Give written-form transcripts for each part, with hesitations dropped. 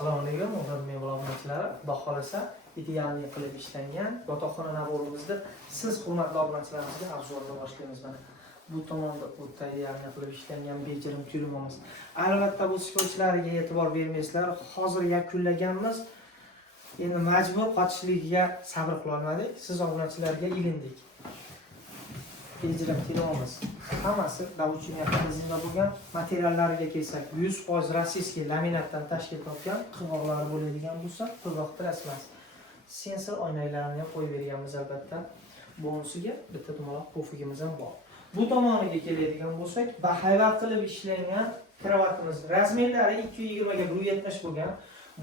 Assalomu alaykum, hurmatli obunachilar. Xudo xolasa idealniy qilib ishlangan yotoqxona naborimizda siz hurmatli obunachilarimizga obzorni boshlaymiz. Mana bu tomonda o'ta idealniy qilib ishlangan bejirim tyurmamiz. Albatta bu sportchilarga e'tibor bermaysizlar. Hozir yakunlaganmiz. Endi majbur qochishligiga sabr qila olmadik. Siz obunachilarga ilindik. Bejirim tyurmamiz. Hammasi davutchi mexanizmda bo'lgan. Materiallariga kelsak, 100% rossiyskiy laminatdan tashkil topgan, qirg'oqlari bo'ladigan bo'lsa, qirg'oq tirasmas. Sensor oynalarni ham qo'yib berganmiz albatta. Bonusiga bitta dumaloq pufigimiz ham bor. Bu tomoniga keladigan bo'lsak, bahaybat qilib ishlangan kravatimiz. Razmerlari 220 ga 170 bo'lgan.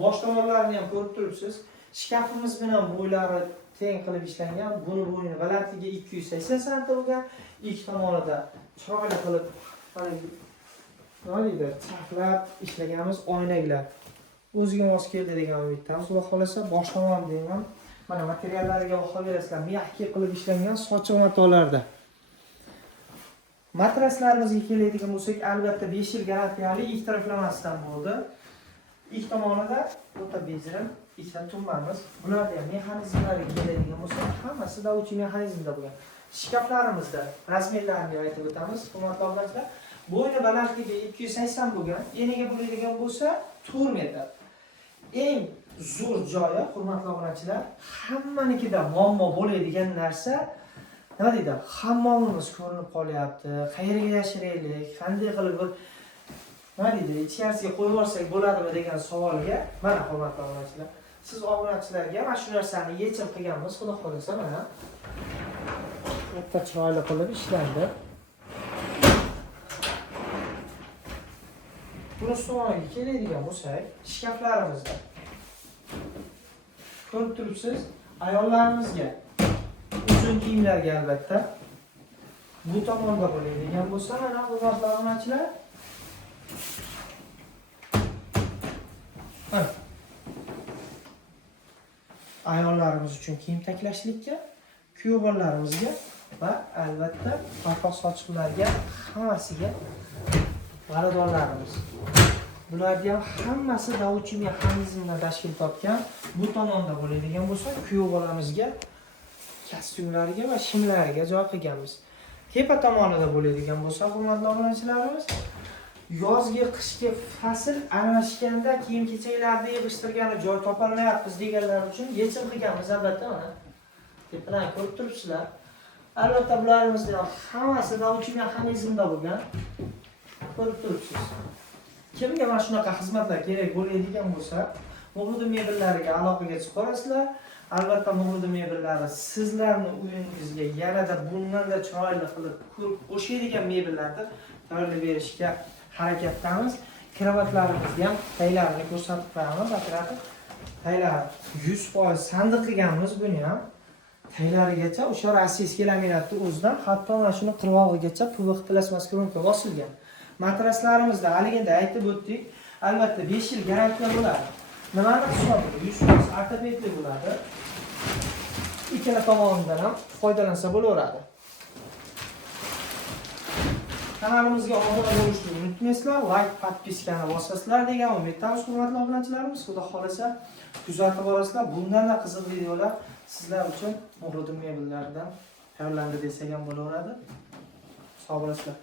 Bosh tomonlarini ham ko'rib turibsiz. Shkafimiz bilan bo'ylari teng qilib ishlangan. Buni bo'yni balandligi 280 sm bo'lgan. Ikki tomonida chiroyli qilib nima deydi, chaqlab ishlaganmiz oynaklar. O'ziga mos keldi degan umiddamiz. Xudo xolasa bosh tomonidan ham mana materiallariga baho berasizlar. Miyahki qilib ishlangan sochiq matolarda. Matraslarimizga keladigan bo'lsak, albatta 5 yil garantiyali ikki taraflamasdan bo'ldi. Ikki tomonida o'ta bejirim ichdan tumbamiz. Bularda ham mexanizmlarga keladigan bo'lsa, hammasi davutchi mexanizmda bo'lgan. Shkaflarimizda razmerlarini aytib o'tamiz, hurmatli obunachilar. Bo'yni balandligi 280 bo'lgan, eniga bo'ladigan bo'lsa 4 metr. Eng zo'r joyi, hurmatli obunachilar, hammanikida muammo bo'ladigan narsa nima deydi? Hammomimiz ko'rinib qolyapti. Qayerga yashiraylik? Qanday qilib bir nima deydi? Ichkarisiga qo'yib yuborsak bo'ladimi degan savolga, mana hurmatli obunachilar, siz obunachilarga mana shu narsani yechim qilganmiz. Xudo xolasa mana o'ta chiroyli qilib ishlandi. Buni ustoniga keladigan bo'lsak, shkaflarimizda ko'rib turibsiz, ayollarimizga uzun kiyimlarga albatta bu tomonda bo'ladigan bo'lsa, mana hurmatli obunachilar, mana ayollarimiz uchun kiyim taklashlikka, kuyov bolalarimizga va albatta qo'rqoq sochiqlarga hammasiga g'aradorlarimiz. Bularga ham hammasi davutchi mexanizmdan tashkil topgan. Bu tomonda bo'ladigan bo'lsa, kuyov bolamizga kostyumlariga va shimlariga joy qilganmiz. Tepa tomonida bo'ladigan bo'lsa, hurmatli obunachilarimiz, yozgi qishki fasl almashganda kiyim-kechaklarni yig'ishtirgani joy topolmayapmiz deganlar uchun yechim qilganmiz albatta mana. Tepadan ko'rib turibsizlar. Albatta bularimizni hammasi davutchi mexanizmda bo'lgan. Ko'rib turibsiz. Kimga mana shunaqa xizmatlar kerak bo'ladigan bo'lsa, Muhrid mebellariga aloqaga chiqasizlar. Albatta Muhrid mebellari sizlarning uyingizga yanada bundan-da chiroyli qilib ko'rib qo'shadigan mebellarni tayyorlab berishga harakatdamiz. Kravatlarimizni ham taylarini ko'rsatib qo'yamiz. Operator taylar 100% sandiq qilganmiz buni ham. Taylarigacha o'sha rossiyskiy laminatni o'zidan hatto mana shuni qirg'og'igacha PVX plasmassa kronka bosilgan. Matraslarimizda haligida aytib o'tdik, albatta 5 yil garantiya bo'ladi. Nimani hisobida 100% ortopedlik bo'ladi. Ikkala tomonidan ham foydalansa bo'laveradi. Kanalimizga obuna bo'lishni unutmaysizlar, like, podpiskani bosasizlar degan umiddamiz, hurmatli obunachilarimiz. Xudo xolasa kuzatib borasizlar. Bundan-da qiziq videolar sizlar uchun Muhrid mebellaridan tayyorlandi desak ham bo'laveradi. Sog' bo'lasizlar.